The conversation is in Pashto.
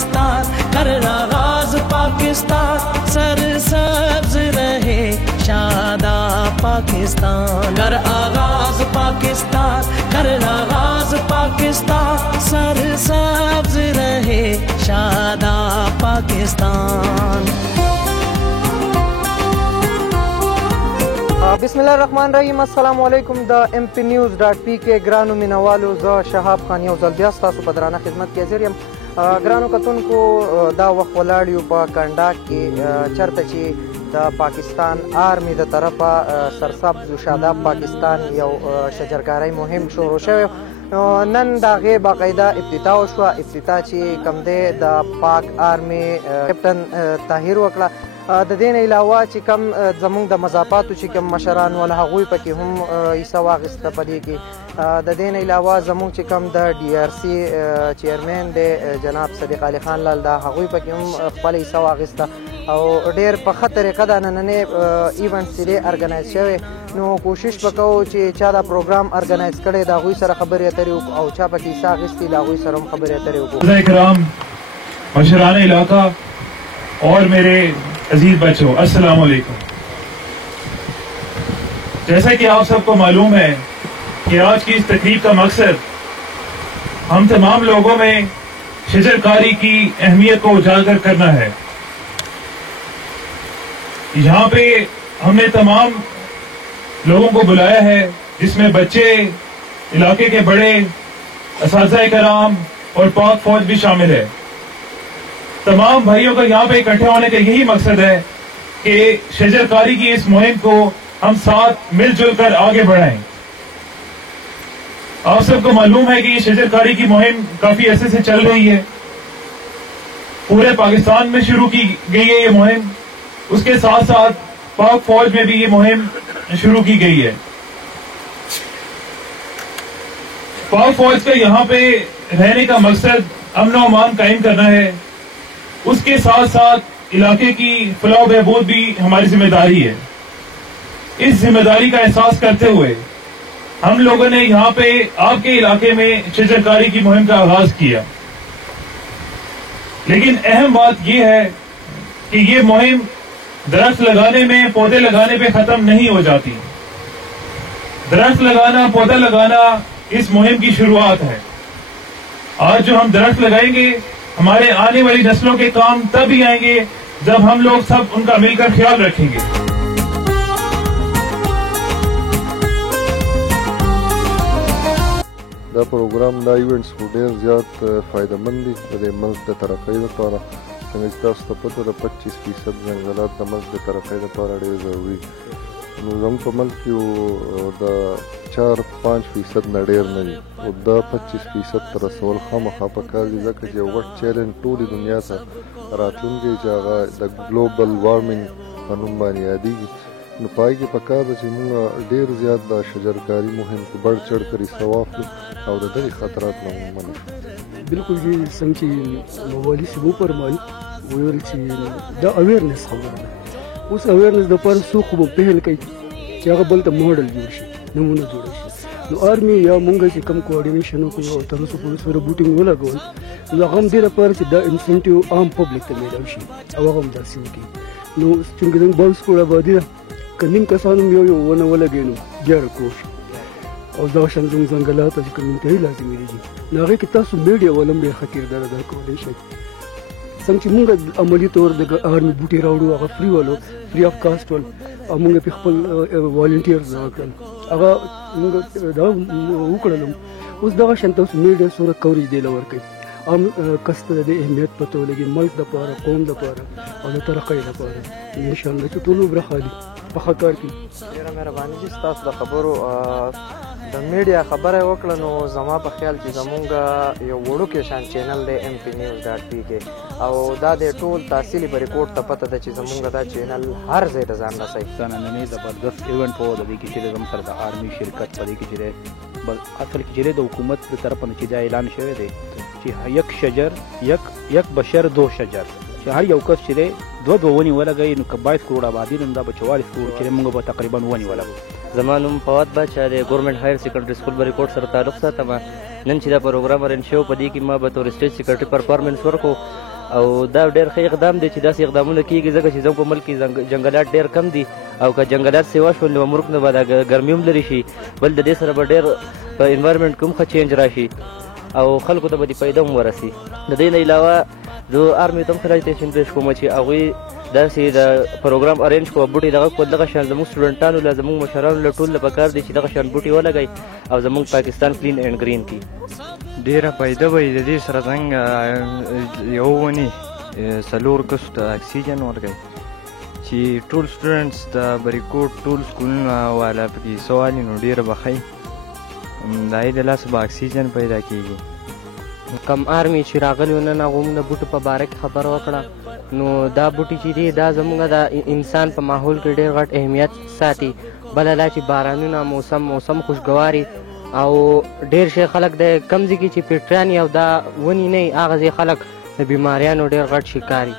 पाकिस्तान कर आगाज पाकिस्तान सरसब्ज रहे शादा पाकिस्तान कर आगाज पाकिस्तान कर आगाज पाकिस्तान सरसब्ज रहे शादा पाकिस्तान। बिस्मिल्लाहिर्रहमानिर्रहीम। अस्सलाम वालेकुम। د MP News.pk ګرانو مینوالو، زه شهاب خان یو ځل بیا ستاسو په درانه خدمت کې حاضر یم. ګرانو کتونکو، دا وخت ولاړ یو په کنډاک کې چېرته چې د پاکستان آرمي د طرفه سرسبز و شاداب پاکستان یو شجرکارۍ مهم شروع شوی. نن د هغې باقاعده افتتاح وشوه. افتتاح چې کوم دی د پاک آرمي کپټن طاهر وکړه. د دې نه علاوه چې کوم زموږ د مضافاتو چې کوم مشران ول هغوی پکې هم حصه واخیسته په دې کې. د دې نه علاوه زموږ چې کوم د DRC چیرمن دی جناب صدیق علي خان لال، دا هغوی پکې هم خپله حصه واخیسته او ډېر په ښه طریقه دا نننی ایونټ چې دی ارګنایز شوی. نو کوشش به کوو چې چا دا پروګرام ارګنایز کړی د هغوی سره خبرې اترې وکړو او چا پکې حصه اخیستې د هغوی سره هم خبرې اترې وکړو. کرام، مشران علاقہ اور میرے عزیز بچوں، السلام علیکم۔ جیسا کہ آپ سب کو معلوم ہے کہ آج کی اس تقریب کا مقصد ہم تمام لوگوں میں شجرکاری کی اہمیت کو اجاگر کرنا ہے۔ یہاں پہ ہم نے تمام لوگوں کو بلایا ہے، جس میں بچے، علاقے کے بڑے، اساتذہ کرام اور پاک فوج بھی شامل ہے۔ تمام بھائیوں کا یہاں پہ اکٹھے ہونے کا یہی مقصد ہے کہ شجرکاری کی اس مہم کو ہم ساتھ مل جل کر آگے بڑھائیں۔ آپ سب کو معلوم ہے کہ یہ شجرکاری کی مہم کافی عرصے سے چل رہی ہے، پورے پاکستان میں شروع کی گئی ہے یہ مہم، اس کے ساتھ ساتھ پاک فوج میں بھی یہ مہم شروع کی گئی ہے۔ پاک فوج کا یہاں پہ رہنے کا مقصد امن و امان قائم کرنا ہے، اس کے ساتھ ساتھ علاقے کی فلاح و بہبود بھی ہماری ذمہ داری ہے۔ اس ذمہ داری کا احساس کرتے ہوئے ہم لوگوں نے یہاں پہ آپ کے علاقے میں شجرکاری کی مہم کا آغاز کیا، لیکن اہم بات یہ ہے کہ یہ مہم درخت لگانے میں، پودے لگانے پہ ختم نہیں ہو جاتی۔ درخت لگانا، پودا لگانا اس مہم کی شروعات ہے۔ آج جو ہم درخت لگائیں گے، ہمارے آنے والی نسلوں کے کام تب ہی آئیں گے جب ہم لوگ سب ان کا مل کر خیال رکھیں گے۔ دا پروګرام، دا ایونټس خو ډېر زیات فایده مند دي د دې ملک د ترقۍ لپاره. څنګه چې تاسو ته پته ده 25% ځنګلات د ملک د ترقۍ لپاره ډېر ضروري دي. نو زموږ په ملک کې د 4-5% نه ډېر نه دي او دا 25% ته رسول خامخا پکار دي، ځکه چې یو غټ چیلنج ټولې دنیا ته راتلونکی چې هغه د ګلوبل وارمنګ په نوم باندې یادېږي. نو په هغې کې پکار ده چې موږ ډېر زیات د شجرکاري مهم کې بڑھ چڑھ کر حصه واخلو او د دغې خطرات نه ومنو. بالکل جی، څنګه چې موالي صاحب وفرمایل ویل چې دا اویرنس خبره ده. اوس اویرنس دپاره څوک خو به پهل کوي چې هغه بل ته موډل جوړ شي، نمونه جوړ شي. نو آرمي یا مونږ چې کوم کوارډینیشن وکړو او تر اوسه پورې سره بوټینګ ولګول، نو هغه هم دې لپاره چې دا انسنټیو عام پبلک ته میلاو شي او هغه هم داسې وکړي. نو څنګه زموږ 22 کروړه آبادي ده، که نیم کسان هم یو ونه ولګوي نو 11 کروړ شي. او دا شان زموږ ځنګلات چې کوم انتهایي لازمي دي، نو هغې کې تاسو میډیا والا هم ډېر ښه کردار ادا کولی شئ. څنګه چې مونږ عملي طور د آرمي بوټي راوړو، هغه فري ولو، فري آف کاسټ ول، او مونږ پې خپل والنټیرز راکړل، هغه مونږ دا وکړل. اوس دغه شان تاسو میډیا سره کوریج دی له ورکوي، عام کس ته د اهمیت پته ولګي، ملک دپاره، قوم دپاره او د ترقۍ لپاره. انشاءالله چې ټول برخه دي په ښه کار کې. ډېره مهرباني جي ستاسو د خبرو. د میډیا خبره یې وکړه، نو زما په خیال چې زمونږ یو وړوکی شان چینل دی MP News.pk او دا د ټول تحصیلي بریکوټ ته پته ده چې زمونږ دا چینل هر ځای ته ځان رسوي. دا نننی زبردست ایونټ و، د دې کې چې زموږ سره د آرمي شرکت په دې کې چې دی اصل کې چې دی د حکومت د طرفه نه چې دا اعلان شوی دی چې یک شجر یک بشر دو شجر، چې هر یو کس چې دی دوه ونې ولګوي، نو که 22 کروړه آبادي ده نو دا به 44 کروړ چې دی موږ به تقریبا ونې ولګو. زما نوم فواد باچا دی، ګورنمنټ هایر سیکنډري سکول بریکوټ سره تعلق ساتم. نن چې دا پروګرام ارن شو په دې کې ما به تور سټیج سیکرټري پرفارمنس ورکو او دا ډېر ښه اقدام دی چې داسې اقدامونه کېږي ځکه چې زموږ په ملک کې جنګلات ډېر کم دي او که جنګلات سیوا شول نو ملک نه به دا ګرمي هم لرې شي بل د دې سره به ډېر په انوایرمنټ کې هم ښه چینج راشي او خلکو ته به دې فایده هم ورسي د دې نه علاوه زه آرمي ته هم سلایټیشن پیش کوم چې هغوی داسې د پروګرام ارینج کړو بوټي دغه کړو دغه شان زموږ سټوډنټانو له زموږ مشرانو له ټول له پکار دی چې دغه شان بوټي ولګوي او زموږ پاکستان کلین اینډ ګرین کړي ډېره فایده به یې د دې سره څنګه یو ونې 4 کسو ته اکسیجن ورکوي چې ټول سټوډنټس د بریکوټ ټول سکولونه والا پکې سوالي نو ډېره به ښایي د هغې د لاسه به اکسیجن پیدا کېږي کم آرمي چې راغلي و نن هغو موږ د بوټو په باره کې خبره وکړه نو دا بوټي چې دي دا زموږ د انسان په ماحول کې ډېر غټ اهمیت ساتي بله دا چې بارانونه موسم خوشګواري او ډېر شی خلک د کم ځای کې چې پیټران او دا ونې نه وي هغه ځای خلک د بیماریانو ډېر غټ شکاري